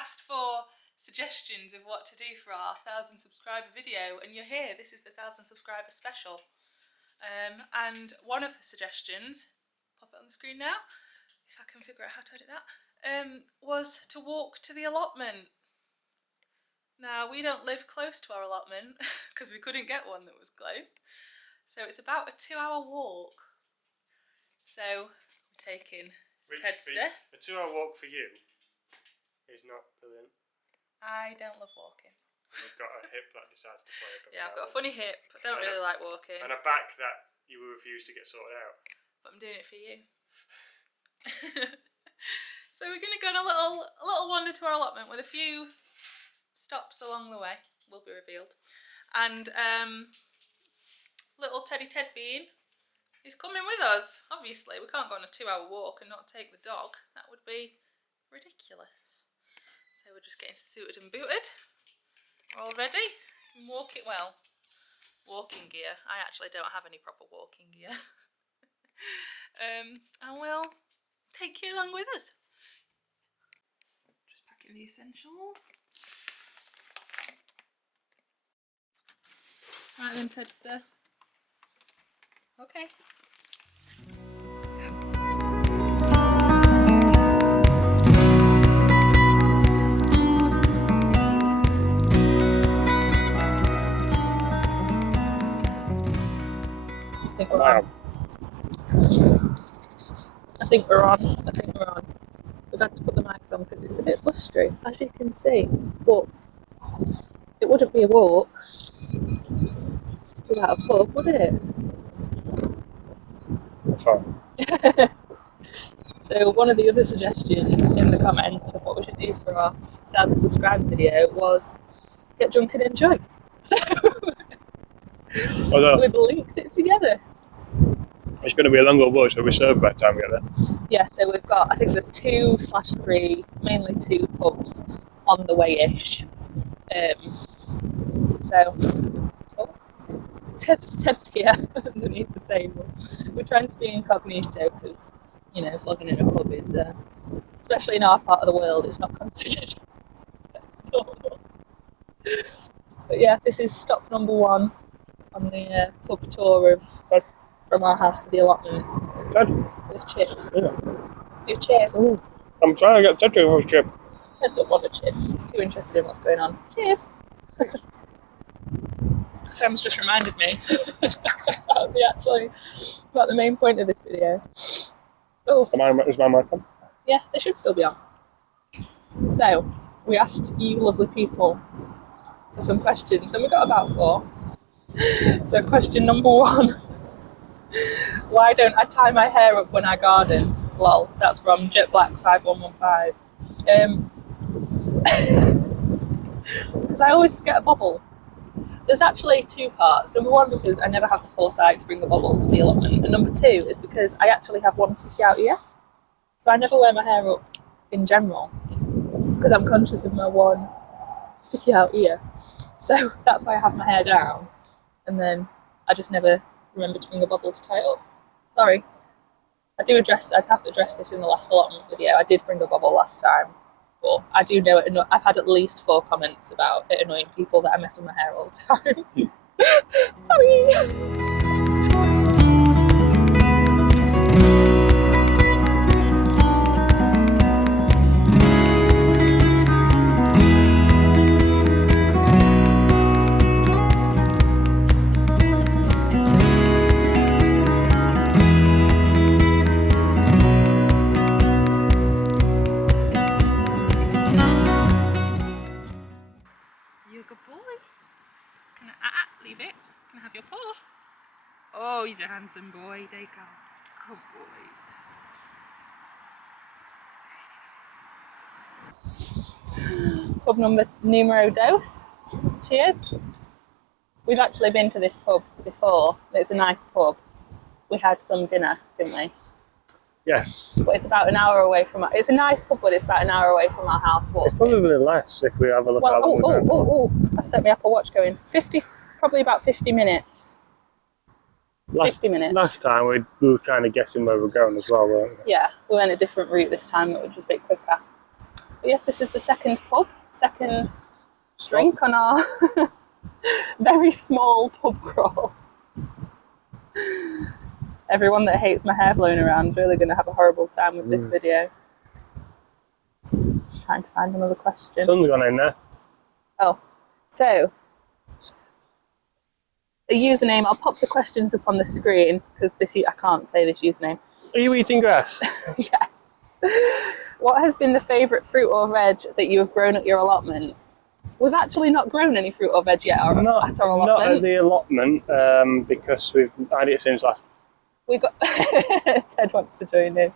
asked for suggestions of what to do for our 1,000 subscriber video, and you're here. This is the 1,000 subscriber special. And one of the suggestions, pop it on the screen now, if I can figure out how to edit that, was to walk to the allotment. Now, we don't live close to our allotment because we couldn't get one that was close. So it's about a 2-hour walk. So we're taking Tedster. A 2-hour walk for you is not brilliant. I don't love walking. You've got a hip that decides to play a bit. Yeah, I've got a funny hip. I don't really like walking. And a back that you refuse to get sorted out. But I'm doing it for you. So we're going to go on a little wander to our allotment with a few stops along the way. Will be revealed. And little Teddy Ted Bean is coming with us. Obviously, we can't go on a 2-hour walk and not take the dog. That would be ridiculous. So we're just getting suited and booted. We're all ready. Walking gear. I actually don't have any proper walking gear. And we'll take you along with us. Just packing the essentials. Right then, Tedster. Okay. I think we're on. We've had to put the mics on because it's a bit blustery, as you can see. But it wouldn't be a walk without a pub, would it? Fine. So one of the other suggestions in the comments of what we should do for our 1,000 subscriber video was get drunk and enjoy. So we've linked it together. It's going to be a longer walk, so we're sober by the time we get there. Yeah, so we've got, I think there's 2/3, mainly 2 pubs on the way-ish. Ted's here underneath the table. We're trying to be incognito because, you know, vlogging in a pub is, especially in our part of the world, it's not considered normal. But yeah, this is stop number 1 on the pub tour from our house to the allotment. Ted? With chips. Yeah. Do cheers. I'm trying to get Ted to have a chip. Ted don't want a chip. He's too interested in what's going on. Cheers. Sam's just reminded me about the main point of this video. Oh. Is my mic on? Yeah, they should still be on. So, we asked you lovely people for some questions, and we got about 4. So, question number 1. Why don't I tie my hair up when I garden? Lol, that's from JetBlack5115. Because I always forget a bobble. There's actually 2 parts. Number 1, because I never have the foresight to bring the bobble to the allotment. And number 2 is because I actually have one sticky out ear. So I never wear my hair up in general. Because I'm conscious of my one sticky out ear. So that's why I have my hair down. And then I just never remember to bring a bobble to tie it up. Sorry. I'd have to address this in the last allotment video. I did bring a bobble last time. But I do know I've had at least 4 comments about it annoying people that I mess with my hair all the time. Sorry! Leave it. Can I have your paw? Oh, he's a handsome boy. There you go. Good boy. Pub numero 2. Cheers. We've actually been to this pub before. It's a nice pub. We had some dinner, didn't we? Yes. But it's about an hour away from it's a nice pub, but it's about an hour away from our house. It's probably less if we have a look at it. I've set my Apple Watch going. Probably about 50 minutes. 50 minutes. Last time we were kind of guessing where we're going as well, weren't we? Yeah, we went a different route this time, which was a bit quicker. But yes, this is the second pub, second drink on our very small pub crawl. Everyone that hates my hair blowing around is really going to have a horrible time with this video. Just trying to find another question. Sun's gone in there. Oh, so a username. I'll pop the questions up on the screen because I can't say this username. Are you eating grass? Yes. What has been the favourite fruit or veg that you have grown at your allotment? We've actually not grown any fruit or veg yet at our allotment. Not at the allotment, because we've had it since last. We got Ted wants to join in.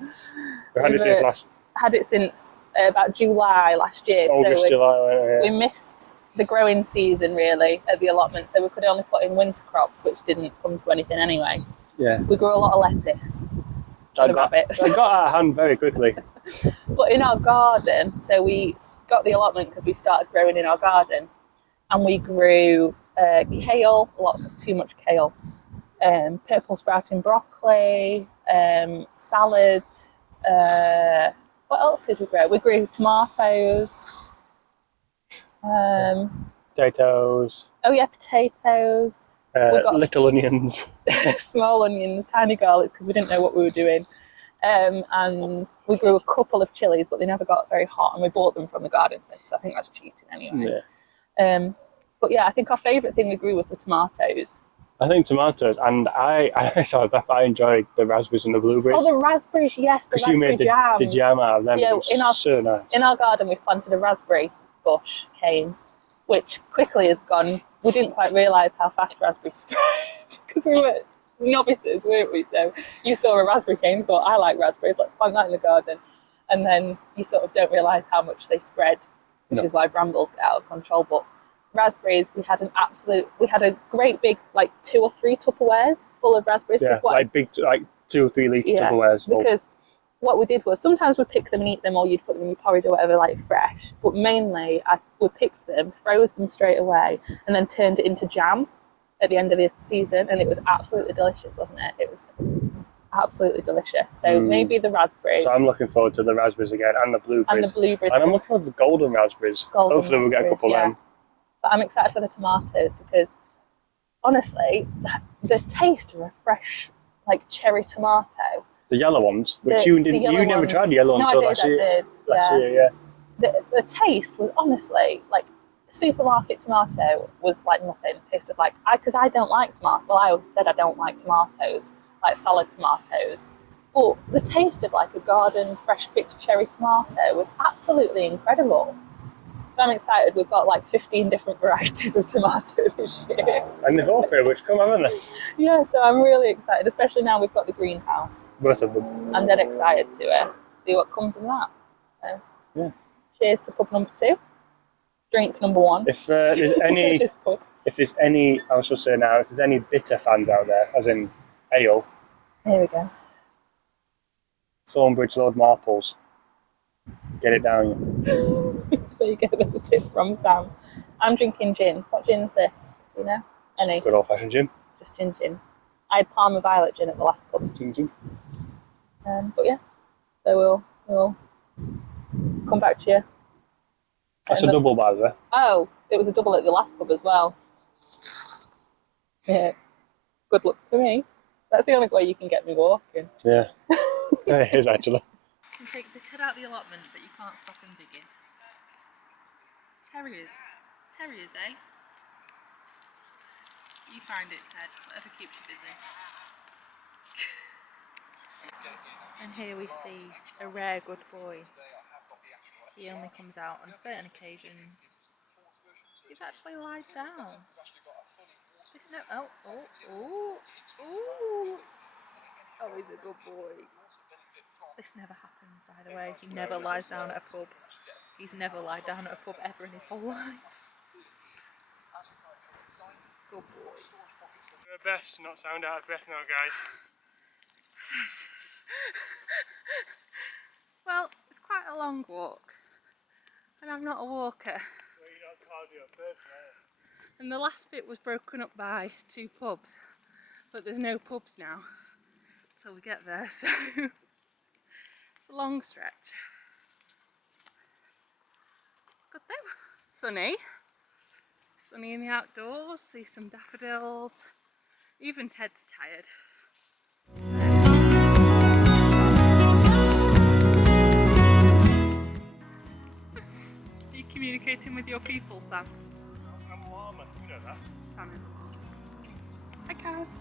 We've had it since about July last year. August, July. Yeah. We missed the growing season really at the allotment, so we could only put in winter crops, which didn't come to anything anyway. Yeah. We grew a lot of lettuce. That got out of hand very quickly. But in our garden, so we got the allotment because we started growing in our garden, and we grew kale, too much kale, purple sprouting broccoli, salad. What else did we grow? We grew tomatoes. Potatoes. Oh yeah, potatoes. Little onions. Small onions, tiny garlics, because we didn't know what we were doing. And we grew a couple of chilies, but they never got very hot, and we bought them from the garden centre, so I think that's cheating anyway. Yeah. But yeah, I think our favourite thing we grew was the tomatoes. I think tomatoes, and I enjoyed the raspberries and the blueberries. Oh, the raspberries, yes, the raspberry you made jam. the jam out of them. Yeah, so nice. In our garden, we've planted a raspberry bush cane, which quickly has gone. We didn't quite realise how fast raspberries spread because we were novices, weren't we? So you saw a raspberry cane, thought, I like raspberries, let's plant that in the garden. And then you sort of don't realise how much they spread, which is why brambles get out of control. But raspberries, we had a great big, 2 or 3 Tupperwares full of raspberries. Yeah, big 2 or 3 litre Tupperwares full. Because what we did was sometimes we'd pick them and eat them, or you'd put them in your porridge or whatever, fresh. But mainly, we picked them, froze them straight away, and then turned it into jam at the end of the season, and it was absolutely delicious, wasn't it? It was absolutely delicious. So maybe the raspberries. So I'm looking forward to the raspberries again, and the blueberries. And I'm looking forward to the golden raspberries. Hopefully we'll get a couple of them. But I'm excited for the tomatoes because, honestly, the taste of a fresh, cherry tomato. The yellow ones, which you never tried the yellow ones until last year. Last year, yeah. The taste was honestly supermarket tomato was nothing. It tasted because I don't like tomatoes. Well, I always said I don't like tomatoes, salad tomatoes. But the taste of a garden fresh picked cherry tomato was absolutely incredible. So I'm excited. We've got 15 different varieties of tomato this year. And they've all pretty much come, haven't they? Yeah, so I'm really excited, especially now we've got the greenhouse. Both of them. I'm dead excited to see what comes of that. So, yeah. Cheers to pub number 2. Drink number 1. If there's any, I was just saying now, if there's any bitter fans out there, as in ale. Here we go. Thornbridge Lord Marples. Get it down. There you go, there's a tip from Sam. I'm drinking gin. What gin's this? Do you know? Any? Good old fashioned gin. Just gin. I had Palmer Violet gin at the last pub. Gin. But yeah, so we'll come back to you. That's a double, by the way. Oh, it was a double at the last pub as well. Yeah. Good luck to me. That's the only way you can get me walking. Yeah. It is actually. You can take the Ted out the allotment, but you can't stop him digging. Terriers, eh? You find it, Ted. Whatever keeps you busy. And here we see a rare good boy. He only comes out on certain occasions. He's actually lied down. Oh, he's a good boy. This never happens, by the way. He never lies down at a pub. He's never lied down at a pub ever in his whole life. Good boy. Do our best to not sound out of breath now, guys. Well, it's quite a long walk, and I'm not a walker. Well, you're not a cardio person, are you? And the last bit was broken up by 2 pubs, but there's no pubs now till we get there, so it's a long stretch. good though. Sunny. Sunny in the outdoors, see some daffodils. Even Ted's tired. Are you communicating with your people, Sam? I'm a llama, you know that. Sam is a llama. Hi cows.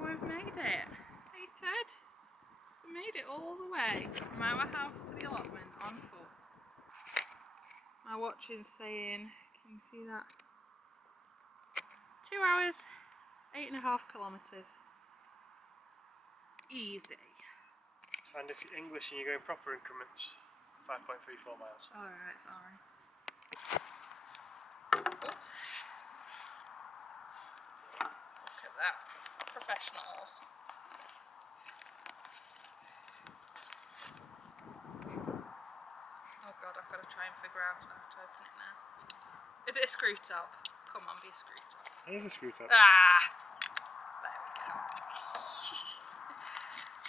We've made it. Hey Ted, we made it all the way from our house to the allotment on foot. My watch is saying, can you see that? 2 hours, 8.5 kilometres. Easy. And if you're English and you're going proper increments, 5.34 miles. Alright, sorry. Oops. Look at that. Professionals. Oh god, I've got to try and figure out how to open it now. Is it a screw top? Come on, be a screw top. It is a screw top. Ah! There we go.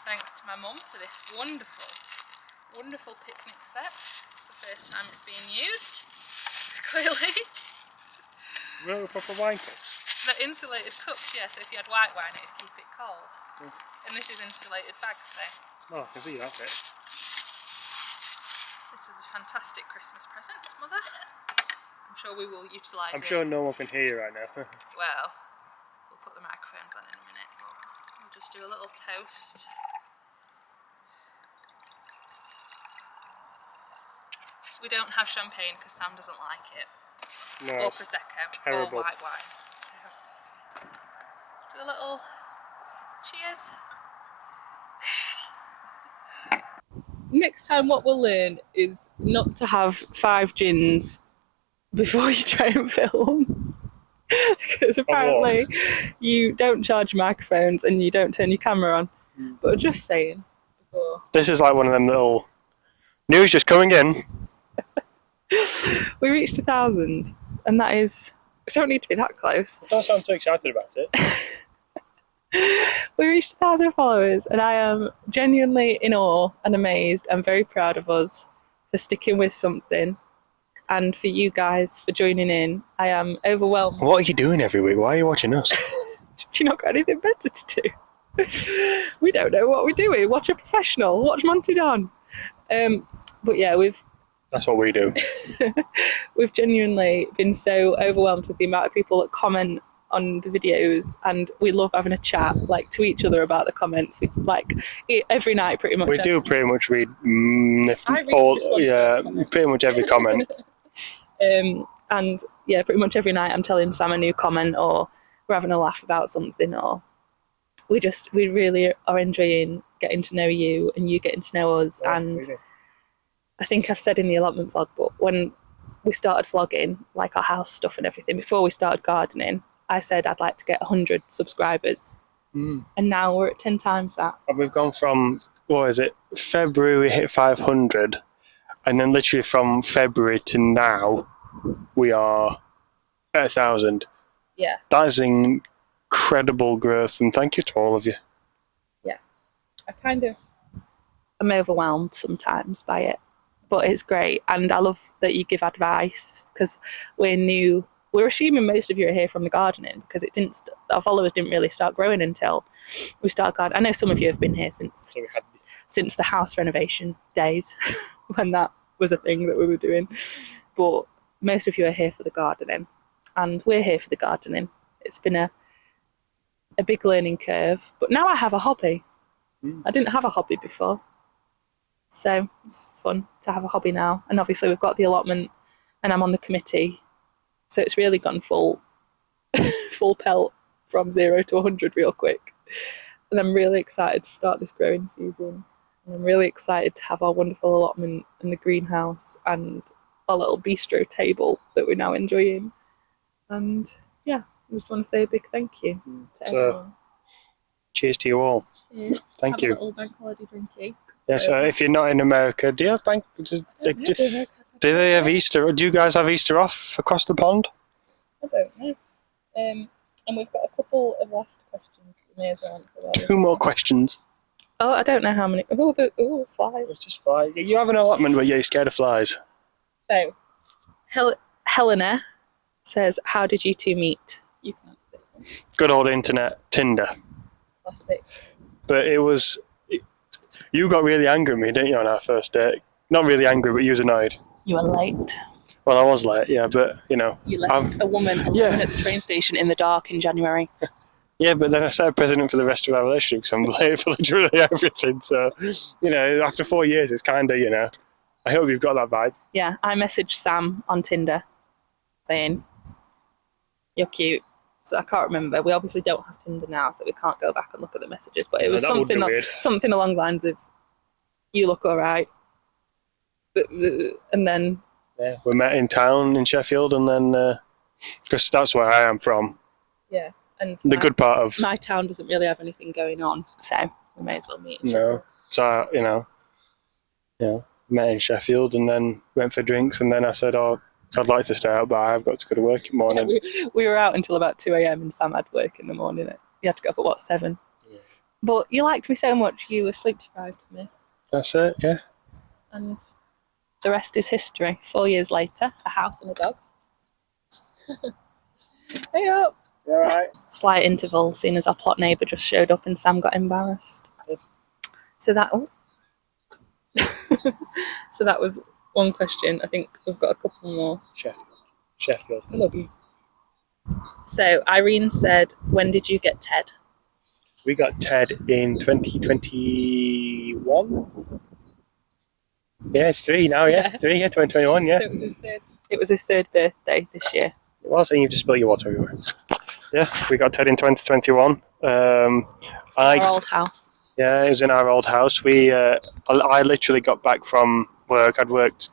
Thanks to my mum for this wonderful, wonderful picnic set. It's the first time it's being used, clearly. Real proper wine cups. The insulated cups, yes, if you had white wine it'd keep it cold. Mm. And this is insulated bags there. Oh, I can see that bit. This is a fantastic Christmas present, Mother. I'm sure we will utilise it. I'm sure no one can hear you right now. Well, we'll put the microphones on in a minute. We'll just do a little toast. We don't have champagne because Sam doesn't like it. No, Or it's Prosecco. terrible. Or white wine. So, do a little cheers. Next time what we'll learn is not to have 5 gins before you try and film. Because apparently you don't charge microphones and you don't turn your camera on. But just saying. Before. This is like one of them little news just coming in. We reached 1,000 and that is, we don't need to be that close. Don't sound too excited about it. We reached 1,000 followers and I am genuinely in awe and amazed and very proud of us for sticking with something and for you guys for joining in. I am overwhelmed. What are you doing every week? Why are you watching us? If you've not got anything better to do. We don't know what we're doing. Watch a professional. Watch Monty Don. But yeah, That's what we do. we've genuinely been so overwhelmed with the amount of people that comment on the videos, and we love having a chat like to each other about the comments. We like every night pretty much. We do pretty much read, pretty much every comment. And yeah, pretty much every night I'm telling Sam a new comment, or we're having a laugh about something, or we really are enjoying getting to know you and you getting to know us. Yeah, and really. I think I've said in the allotment vlog, but when we started vlogging like our house stuff and everything before we started gardening, I said I'd like to get 100 subscribers. And now we're at 10 times that. And we've gone from, what is it, February we hit 500, and then literally from February to now we are at 1,000. Yeah. That is incredible growth, and thank you to all of you. Yeah. I'm overwhelmed sometimes by it, but it's great, and I love that you give advice because we're new. We're assuming most of you are here from the gardening because our followers didn't really start growing until we started gardening. I know some of you have been here since the house renovation days when that was a thing that we were doing, but most of you are here for the gardening, and we're here for the gardening. It's been a big learning curve, but now I have a hobby. I didn't have a hobby before, so it's fun to have a hobby now. And obviously we've got the allotment and I'm on the committee, so it's really gone full pelt from 0 to 100 real quick. And I'm really excited to start this growing season, and I'm really excited to have our wonderful allotment and the greenhouse and our little bistro table that we're now enjoying. And yeah, I just want to say a big thank you to everyone. Cheers to you all. Cheers. Thank Have you. a little bank holiday drinky. Yeah, so if you're not in America, do you have do they have Easter? Do you guys have Easter off across the pond? I don't know. And we've got a couple of last questions we may as well answer. while we're 2 more here. questions. Oh, I don't know how many. Oh, flies. It's just flies. You have an allotment where you're scared of flies. So, Helena says, "How did you two meet?" You can answer this one. Good old internet, Tinder. Classic. But you got really angry at me, didn't you, on our first date? Not really angry, but you was annoyed. You were late. Well, I was late, yeah, but you know. You left a woman alone at the train station in the dark in January. Yeah, but then I set president for the rest of our relationship because I'm late for literally everything. So, you know, after 4 years, it's kind of, you know, I hope you've got that vibe. Yeah, I messaged Sam on Tinder saying, "You're cute." So I can't remember. We obviously don't have Tinder now, so we can't go back and look at the messages. But it was that would be weird. something along the lines of, "You look all right," and then Yeah, we met in town in Sheffield, and then because that's where I am from. yeah, and The good part of my town doesn't really have anything going on, so we may as well meet. no. So you know, met in Sheffield, and then went for drinks, and then I said, "Oh, I'd like to stay out, but I've got to go to work in the morning." Yeah, we were out until about 2 a.m. and Sam had work in the morning. He had to go up at 7? Yeah. But you liked me so much, you were sleep deprived for me. That's it, yeah. And the rest is history. 4 years later, a house and a dog. Hey up! You all right? Slight interval, seeing as our plot neighbour just showed up and Sam got embarrassed. So that so that was one question. I think we've got a couple more. Sheffield. I love you. So Irene said, "When did you get Ted?" We got Ted in 2021. Yeah, it's 3 now, yeah. 2021, yeah. So it was his third birthday this year. It was, and you just spilled your water everywhere. Yeah, we got Ted in 2021. Our old house. Yeah, it was in our old house. I literally got back from work. I'd worked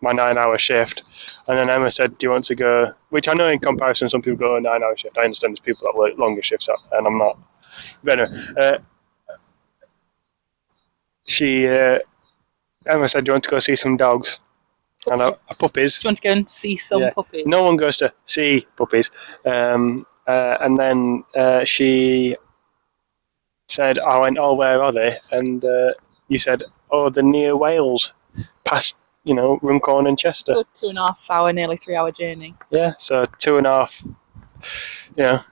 my 9-hour shift, and then Emma said, "Do you want to go?" Which I know in comparison, some people go a 9-hour shift. I understand there's people that work longer shifts out, and I'm not. But anyway, Emma said, "Do you want to go see some dogs?" Puppies. And puppies. Do you want to go and see some puppies? No one goes to see puppies. And then she said, I went, "Oh, where are they?" And you said, "Oh, they're near Wales, past, Runcorn and Chester." Good 2.5 hour, nearly 3 hour journey. Yeah, so 2.5,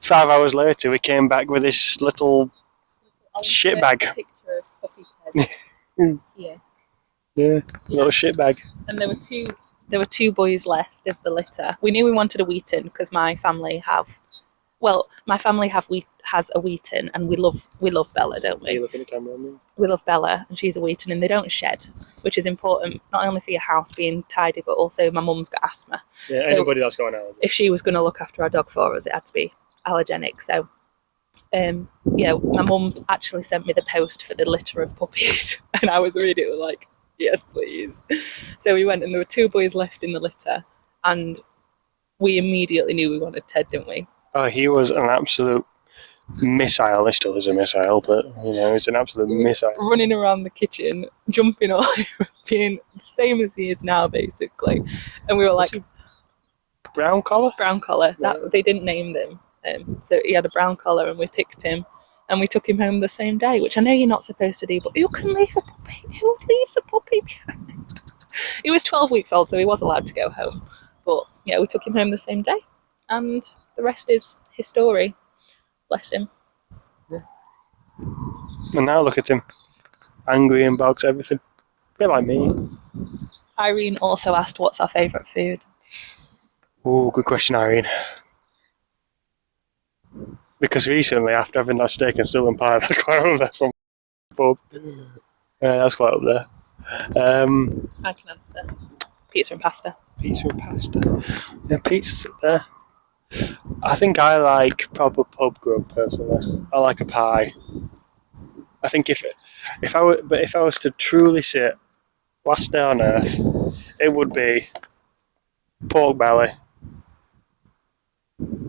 5 hours later, we came back with this little shit bag. Picture of puppy Ted. Yeah. Yeah, little shit bag. And there were two boys left of the litter. We knew we wanted a Wheaton because my family has a Wheaton, and we love Bella, don't we? Are you looking at the camera? We love Bella, and she's a Wheaton, and they don't shed, which is important not only for your house being tidy, but also my mum's got asthma. Yeah, So anybody that's going out. if she was going to look after our dog for us, it had to be allergenic. So, my mum actually sent me the post for the litter of puppies, and I was reading it like, "Yes, please." So we went, and there were 2 boys left in the litter, and we immediately knew we wanted Ted, didn't we? Oh, he was an absolute missile. He still is a missile, but it's an absolute missile. Running around the kitchen, jumping all over, being the same as he is now, basically. And we were like, Brown collar? brown collar. Yeah. That they didn't name them, so he had a brown collar, and we picked him, and we took him home the same day. Which I know you're not supposed to do, but who can leave a puppy? Who leaves a puppy behind? He was 12 weeks old, so he was allowed to go home. But yeah, we took him home the same day, and the rest is history. Bless him. Yeah. And now look at him, angry and bogs everything. A bit like me. Irene also asked, "What's our favourite food?" Oh, good question, Irene. Because recently, after having that steak and still and pie, that's quite up there from the pub. That's quite up there. I can answer. Pizza and pasta. Pizza and pasta. Yeah, pizza's up there. I think I like proper pub grub personally. I like a pie. I think if I was to truly sit last day on earth, it would be pork belly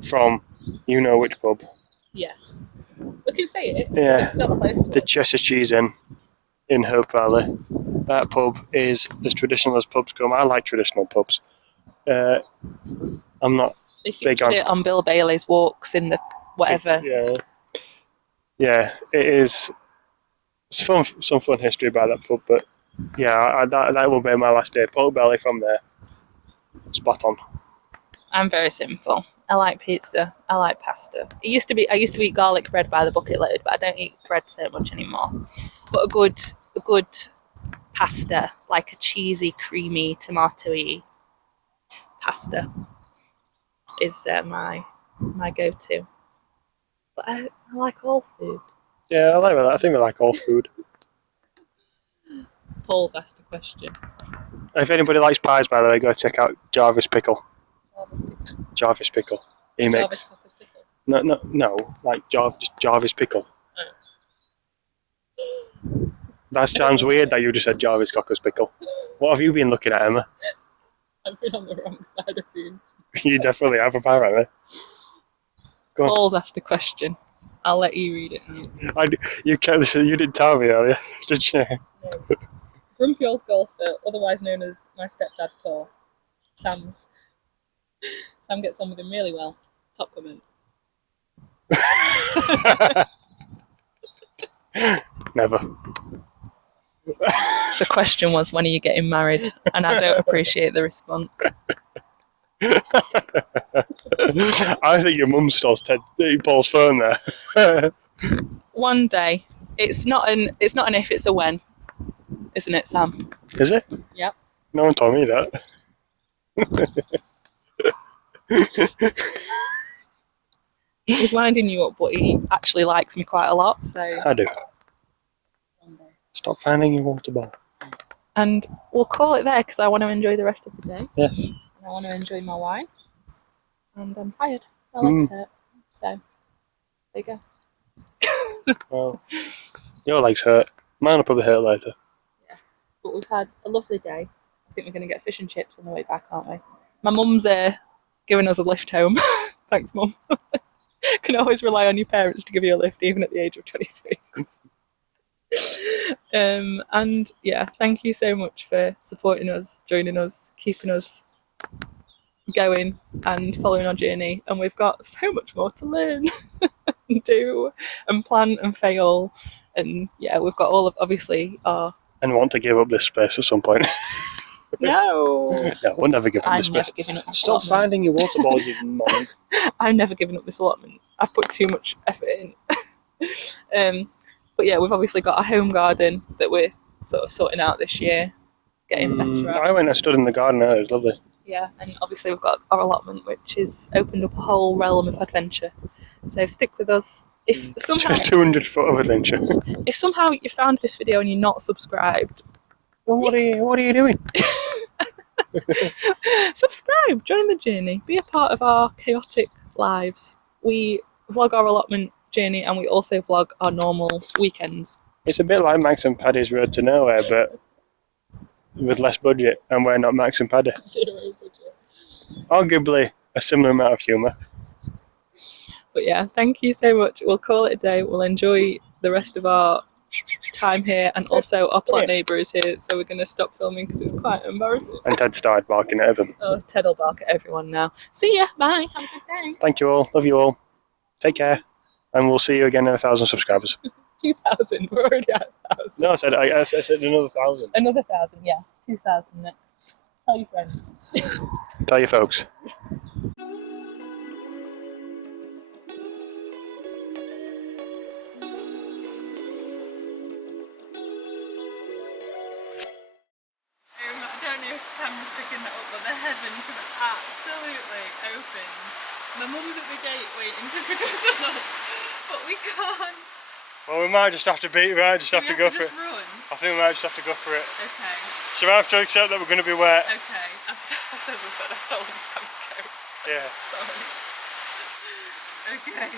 from which pub. Yes. We can say it. Yeah. It's not close to The us. Cheshire Cheese Inn in Hope Valley. That pub is as traditional as pubs come. I like traditional pubs. I'm not They big featured on. it on Bill Bailey's walks in the whatever. Yeah, it is. It's fun, some fun history about that pub, but yeah, that will be my last day. Pork belly from there, spot on. I'm very simple. I like pizza. I like pasta. I used to eat garlic bread by the bucket load, but I don't eat bread so much anymore. But a good pasta, like a cheesy, creamy, tomatoey pasta, is my go-to. But I like all food. Yeah, I like that. I think I like all food. Paul's asked a question. If anybody likes pies, by the way, go check out Jarvis Pickle. Jarvis Pickle. He makes. No, like Jarvis Pickle. That sounds weird that you just said Jarvis Cocker's Pickle. What have you been looking at, Emma? I've been on the wrong side of the internet. You definitely have, apparently. Go on. Paul's asked a question. I'll let you read it now. You didn't tell me earlier, did you? No. Grumpy old golfer, otherwise known as my stepdad Paul, Sam gets on with him really well. Top comment. Never. The question was, when are you getting married? And I don't appreciate the response. I think your mum stole Paul's phone there. One day. It's not an if, it's a when. Isn't it, Sam? Is it? Yep. No one told me that. He's winding you up, but he actually likes me quite a lot, so. I do. One day. Stop finding your water bottle. And we'll call it there because I want to enjoy the rest of the day. Yes. And I want to enjoy my wine. And I'm tired. My legs hurt. So, there you go. Well, your legs hurt. Mine will probably hurt later. Yeah. But we've had a lovely day. I think we're going to get fish and chips on the way back, aren't we? My mum's giving us a lift home. Thanks, Mum. Can always rely on your parents to give you a lift, even at the age of 26. And yeah, thank you so much for supporting us, joining us, keeping us going and following our journey. And we've got so much more to learn and do and plan and fail. And yeah, we've got all of, obviously, our... And want to give up this space at some point. No! No, we'll never give up this I'm space. never giving up this Stop allotment. finding your water bottles, you mom. I'm never giving up this allotment. I've put too much effort in. But yeah, we've obviously got a home garden that we're sort of sorting out this year, getting better at. I went and stood in the garden earlier, it was lovely. Yeah, and obviously we've got our allotment, which has opened up a whole realm of adventure. So stick with us. If somehow 200 foot of adventure. if somehow you found this video and you're not subscribed, Well, what are you doing? subscribe, join the journey, be a part of our chaotic lives. We vlog our allotment journey and we also vlog our normal weekends. It's a bit like Max and Paddy's Road to Nowhere, but with less budget, and we're not Max and Paddy. Zero budget. Arguably a similar amount of humour. But yeah, thank you so much. We'll call it a day. We'll enjoy the rest of our time here, and also our plant neighbour is here, so we're going to stop filming because it's quite embarrassing. And Ted started barking at him. Oh, Ted will bark at everyone now. See ya. Bye. Have a good day. Thank you all. Love you all. Take care. And we'll see you again in 1,000 subscribers. 2,000. We're already at 1,000. No, I said another 1,000. Another 1,000, yeah. 2,000 next. Tell your friends. Tell your folks. I don't know if camera's picking that up, but the heavens have absolutely opened. My mum's at the gate waiting to pick us up, but we can't. Well, we might just have to go for it. Run? I think we might just have to go for it. Okay. So we have to accept that we're going to be wet. Okay. I stole Sam's coat. Yeah. Sorry. Okay.